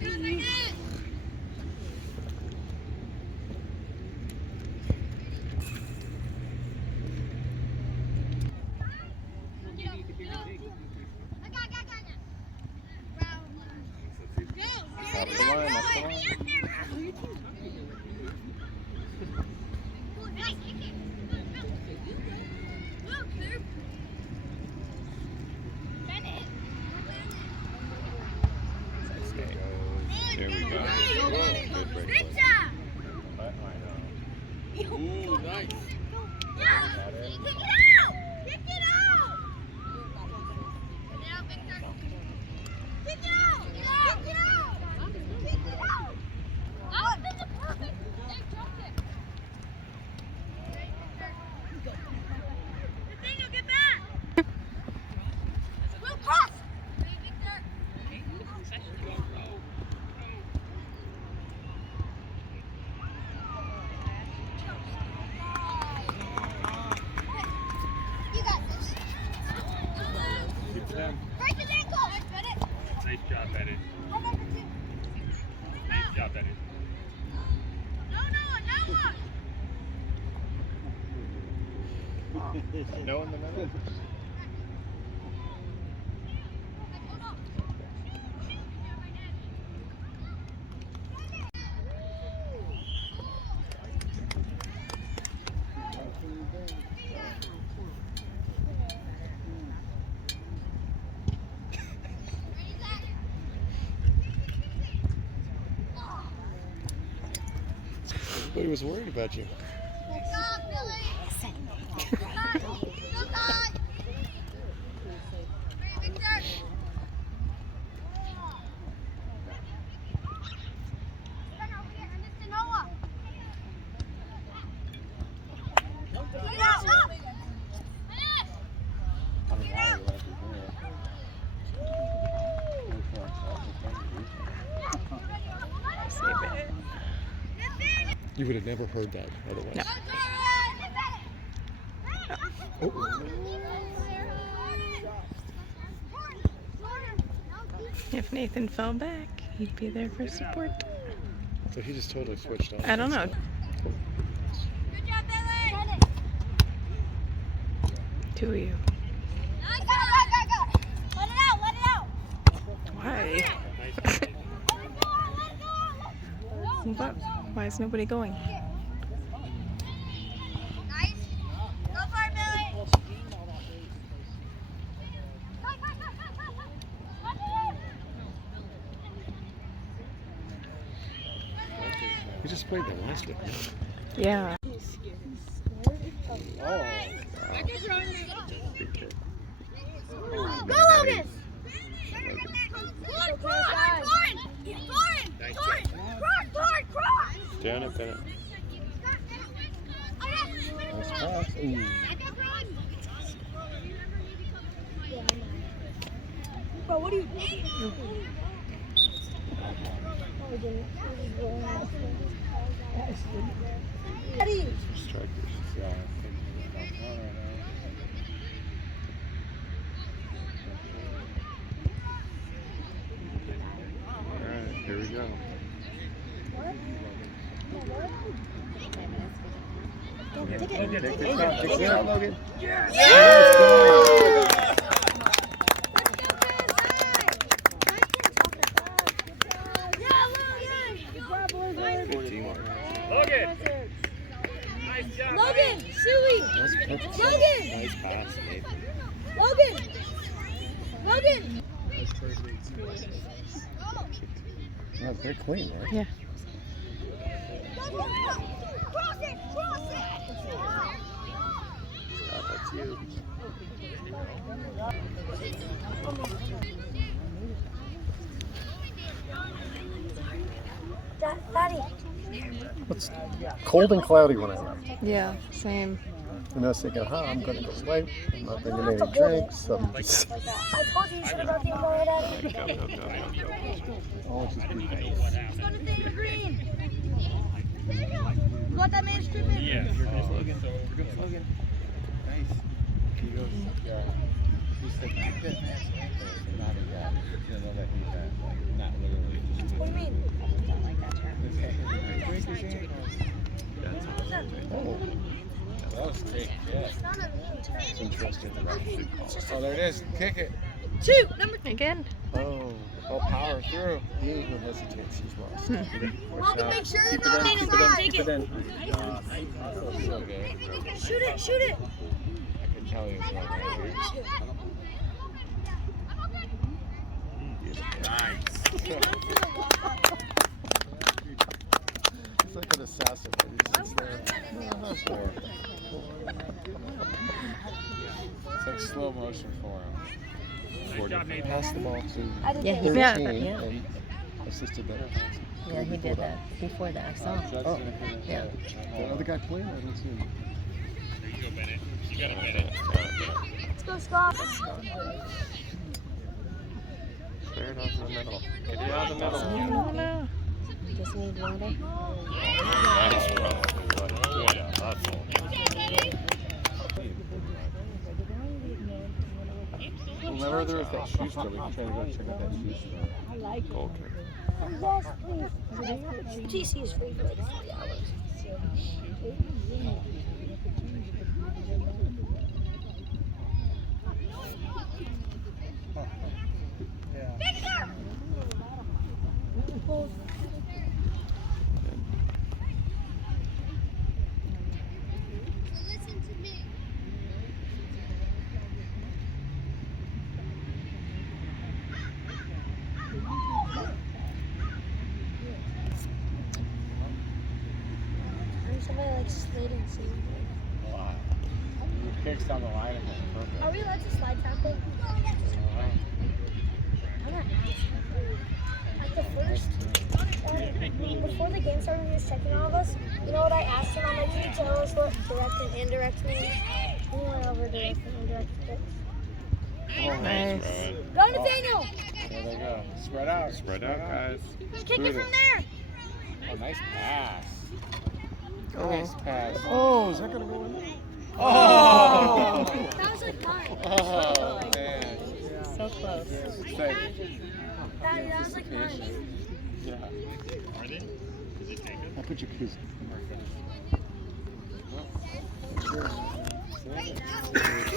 There we go. Good break. Ooh, nice. Kick it out! Kick it out! Kick it out, Victor. Kick it out! Kick it out! Kick it out! Oh, that's a perfect. They jumped it. Nathaniel, get back! Will cross! Victor. You got this. Keep it down. Break his ankle! Got it? Nice job, Eddie. I number 2. Nice job, Eddie. No in the middle. But he was worried about you. You would have never heard that otherwise. No. Oh. If Nathan fell back, he'd be there for support. So he just totally switched off. I don't know. Good job, Billy! Two of you. Go! Let it out! Let it out! Why? What? Why is nobody going? Nice. Go for it, Billy. We just played the last one. Yeah. Oh. Go, Logan! Cross! Down it, Bennett. Nice pass. Ooh. Bro, what are you doing? Strikers. Yeah. Alright, here we go. Take it out, Logan. Good teamwork. Logan! Nice job. Logan! Suey! Logan! Nice pass, Nathan. Logan! Logan! Yeah, very clean, right? Yeah. Cross it! Cross it! That's you. Daddy. It's cold and cloudy when I left. Yeah, same. And I was thinking, I'm going to go away. I'm not bringing any drinks. I'm just... I told you you should have brought the umbrella, Daddy. Oh, it's just be nice. Go to the green. You want that man stripping? Yeah. Logan. Logan. Nice. He goes, yeah. He said, keep that man's ankles and not his back. You know that he's like, not literally just. It's interesting. Oh, there it is. Kick it. Two, number Again. Oh, Oh, power through. he ain't gonna hesitate. She's lost. Logan, make sure Keep it's it not in, keep it in, inside. keep it in. So good. Shoot it, shoot it. I can tell you it's not right. It's like an assassin. He sits there. It's like slow motion for him. Pass the ball to Yeah, he 13 did. and assisted that. Yeah, he did that before that. I saw. Oh, Yeah. the other guy playing? I didn't see him. Let's go, Scott. Clear it out to the middle. Get it out of the middle. Oh no. Just need water. Nice run. Yeah, that's all. Remember there was that shoe store. We can try to go check out that shoe store. Goal kick. Yes, please. TC is free for like 3 hours. Listen to me. Somebody like slid and see. Kicks down the line and perfect. Are we allowed to slide tackle? I'm not like the first, before the game started, when he was checking all of us, you know what I asked him? I'm like, can you tell us what direct and indirect means? He went over direct and indirect picks. Nice. Go, Nathaniel! There they go. Spread out. Spread out, guys. Kick it from there! Oh, nice pass. Oh. Nice pass. Oh, is that gonna go in? Oh! That was like mine. Oh, man. So close. It's like, That was like mine. yeah. I'll put your keys.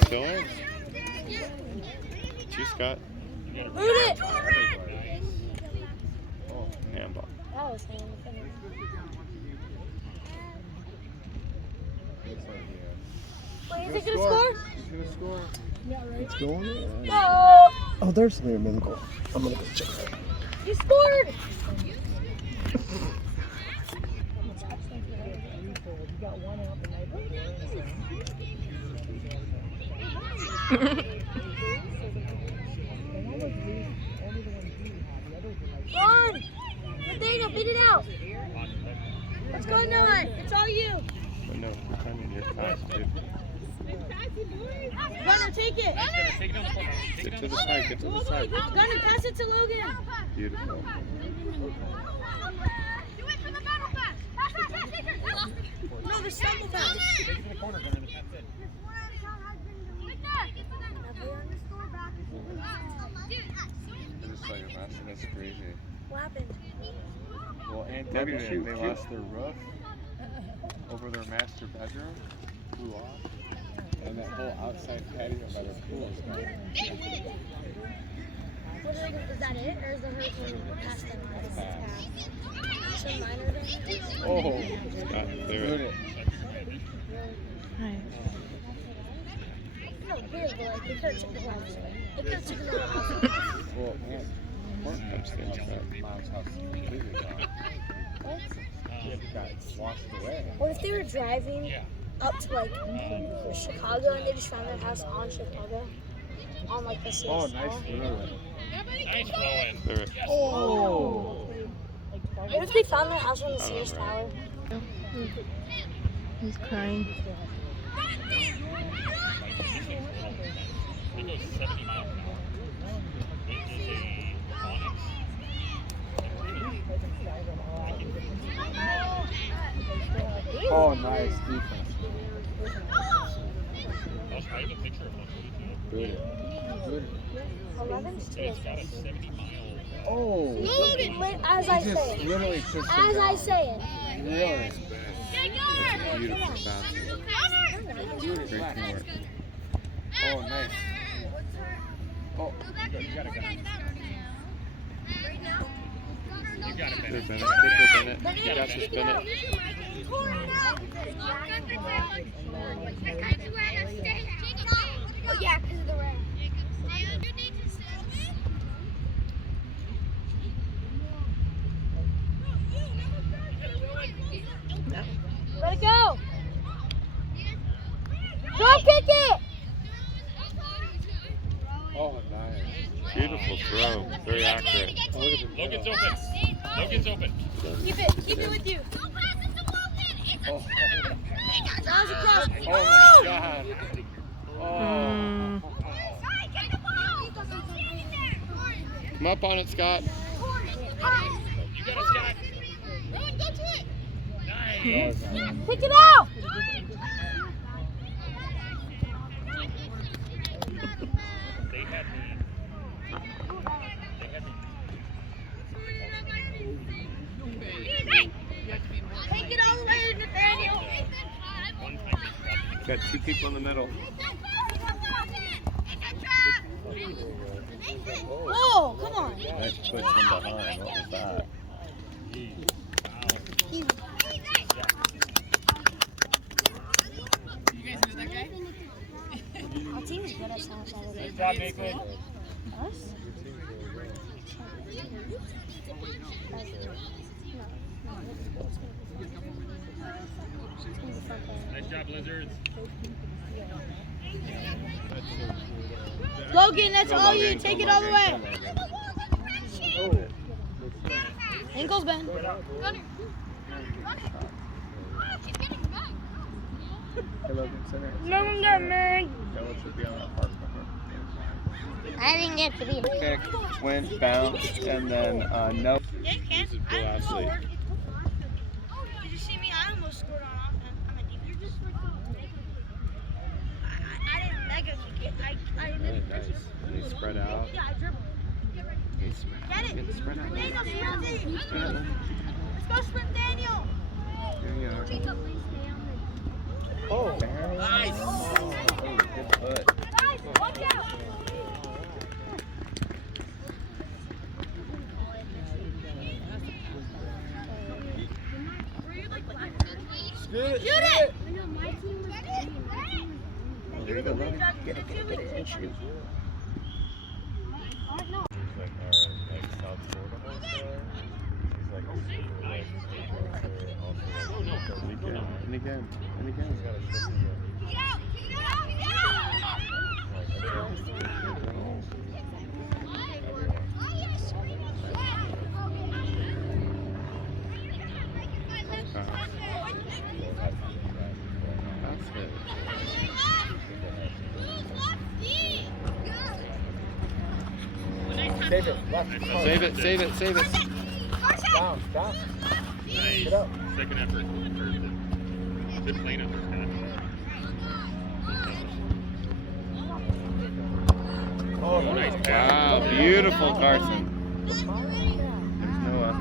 Still in. Two, Scott. Root it! Oh, Handball. That was him. Wait, is it gonna score? He's gonna score. It's going in. No! Oh, there's the main goal. I'm gonna go check that. You scored! Run! Nathaniel, beat it out! Let's go, Noah! It's all you! But no, you're coming. You're fast, dude. Gunner, take it! Get to the side. Get to the side. Gunner, pass it to Logan! Beautiful. Do it for the battle pass. Pass, take it. No, the stumble pass. I just saw your master. That's crazy. What happened? Well, Aunt Logan, Debbie, shoot, they shoot. lost their roof over their master bedroom. Blew off. And that whole outside patio by their pool is gone. What are they, is that it? Or is the hurricane past them? Pass. Some minor damage? Oh, Scott, clear shoot it. it. Nice. No, big, but like, they could have took the house. They could have taken the house. Well, Aunt Upstairs, Scott. Mom's house is completely gone. What? It got washed away. What if they were driving up to like Chicago and they just found their house on Chicago? On like the Sears Oh, Tower? nice throw. Clear it. Oh! What if they found their house on the Sears Tower? He's crying. Oh, nice defense. Good. Good. 11's too. Oh! As I He say just it. literally took As I say it. Really? Beautiful pass. Great teamwork. Oh, nice. Oh, you got it, guys. You got it, Bennett. Good, Bennett. Good, Bennett. You got to spin it. Oh yeah, because of the rain. Let it go. Throw, kick it. Oh, nice. Beautiful throw. Very accurate. Oh, look at the Logan's open. Logan's open. Keep it with you. Oh, That was across. oh my God. Oh. Come up on it, Scott. You got it, Scott. Go to it. Nice. Pick it out. They had me. Take it all the way, Nathaniel. Got two people in the middle. Oh, come on. Nice push from behind. What was that? Our team is good at sound side. Good job, Bakeland. Us? Nice job, Lizards. Logan, that's all you. Take it all the way. Ankles bend. Hey, Logan, center. Logan got me. Noah should be on that park I didn't get to be. kick, went, bounced, and then no. Yeah, you can. This is Bill Ashley. Did you see me? I almost scored on offense. I'm a defense. I didn't mega kick it. I Really didn't. nice. And he spread out. Yeah, I dribbled. Get it. Get spread out. Daniel, sprint it. Let's go sprint Daniel. Here you are. Oh, nice. Oh, good foot. Guys, watch out. Shoot it. Shoot it. There you go, Logan. Get it, and shoot. And again. And again. Get out. Get out. Get out. That's it. Save it. Left. Save it, save it, save it. Down, down. Nice. Get up. Second effort. Good cleanup, Scott. Oh, Nice nice. pass. Wow, beautiful, Carson. There's Noah.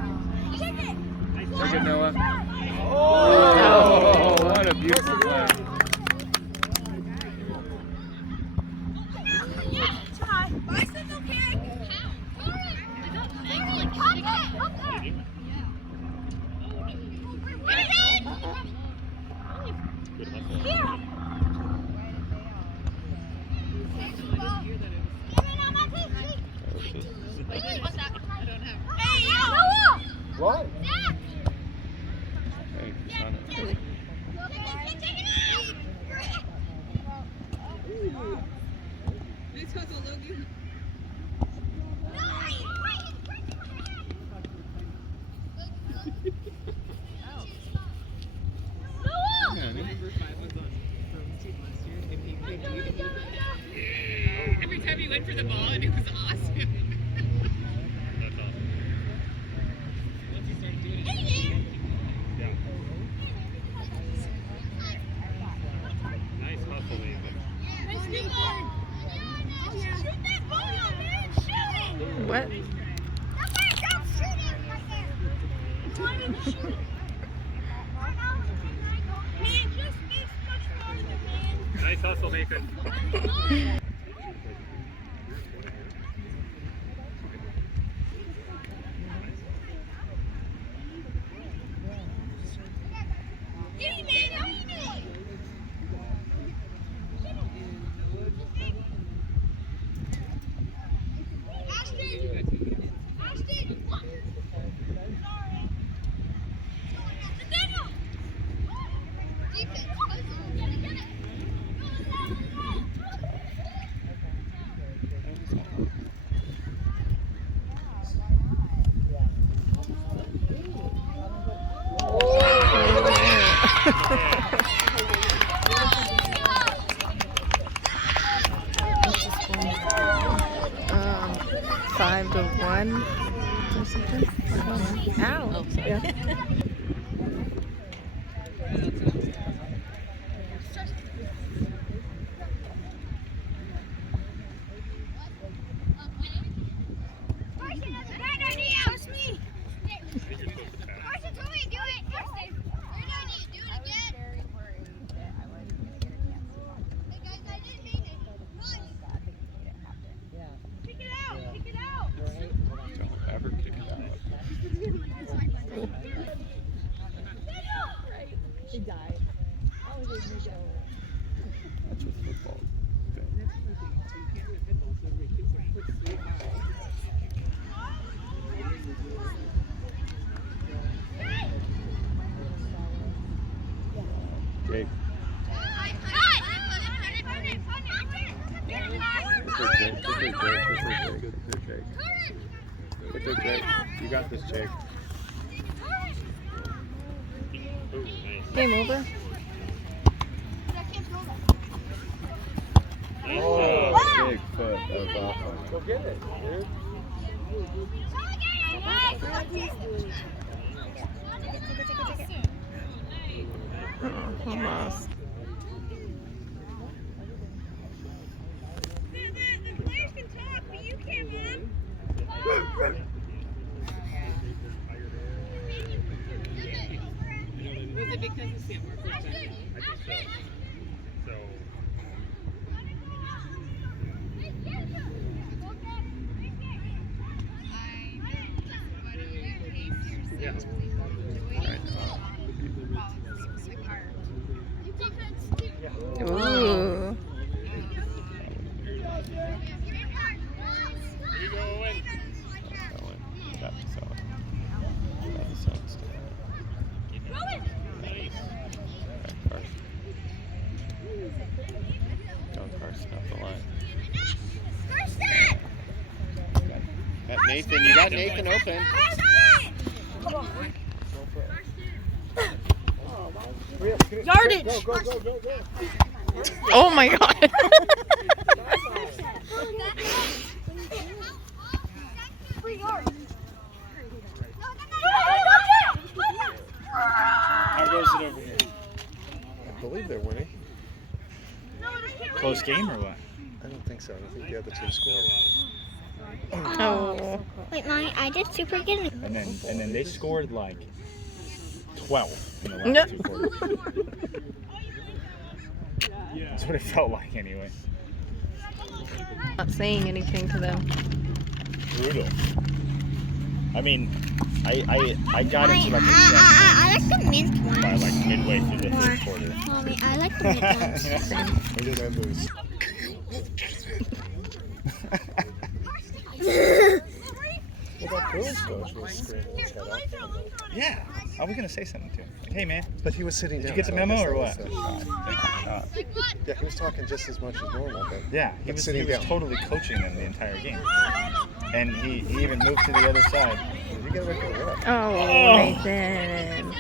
Take it, Noah. Oh, what a beautiful play. Bicycle kick. Good hustle. What? Hey, he's on it. Every time he went for the ball, and it was awesome. That's awesome. Once he started doing it. Yeah. Nice hustle, Nathan. What? Nice Nice hustle, Nathan. Um, 5-1 or something. Ow. Oh, sorry. Yeah. Trust me. Carson told me to do it. You're not need to do it again. Hey guys, I didn't mean it. Run. Kick it out. Kick it out. Don't ever kick it out. He died. That's what football. Jake. Good there, Jake. You got this, Jake. Game over. Oh, big foot. That was awesome. Go get it, dude. Almost. The players can talk, but you can't, Mom. Was it because of Sam Marcos? I think so. So, yeah. Ooh. You go in. That was so. That was so still. Don't Carson up the line. That Nathan, you got Nathan open. Yardage. Go, go, go, go, go. Oh my god. How goes it over here? I believe they're winning. Close game or what? I don't think so. I think the other team scored. Oh. Wait, Mommy, I did super good. And then they scored like 12 in the last Yep. two quarters. That's what it felt like anyway. Not saying anything to them. Brutal. I mean, I got into like a I like the mint ones. by like midway through the third quarter. Mommy, I like the mint ones. We did not lose. Well, that girls coach was screaming his head off. Yeah, I was gonna say something to him. Like, hey man, But he was sitting did down. you get the so I memo guess or that what? was yeah, he was talking just as much as normal, but Yeah, he But was sitting down. totally coaching them the entire game. And he even moved to the other side. you get away from the ref. Oh, Nathan.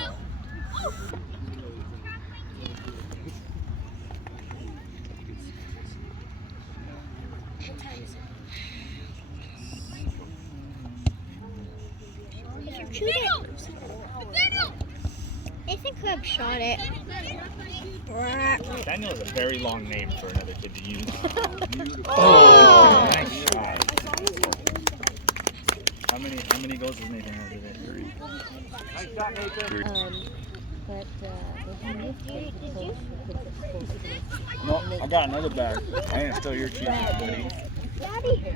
Shoot it. Nathan could have shot it. Daniel is a very long name for another kid to use. Oh. Nice shot. How many goals does Nathan have today? 3. Nice shot, Nathan. But he moved it because he could No, I got another bag. I ain't still your cheese, buddy. Daddy. Daddy,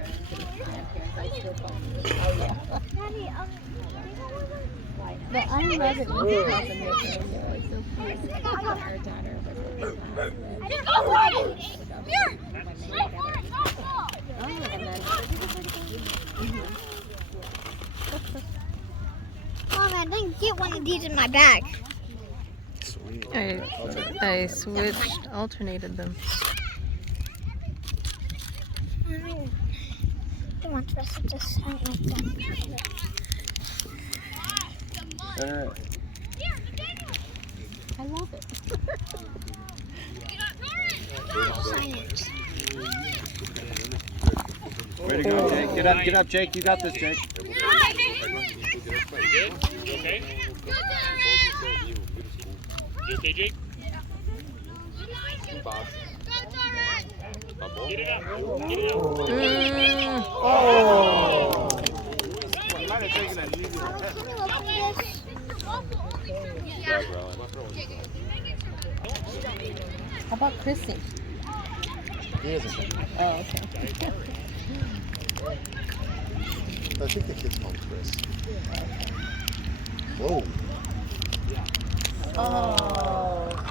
But I love it when he calls him your favorite. It's so cute. Our daughter was Here! Straight for it! Softball! Mom, I didn't get one of these in my bag. Sweet. I switched, alternated them. I want the rest of this. I don't like them. I love it. Science. Way to go, Jake. Get up, Jake. You got this, Jake. You okay? You okay, Jake? Get it up. Get it up. Might have taken that easy. How about Chrissy? He isn't. Oh, okay. I think the kid's called Chris. Whoa. Oh.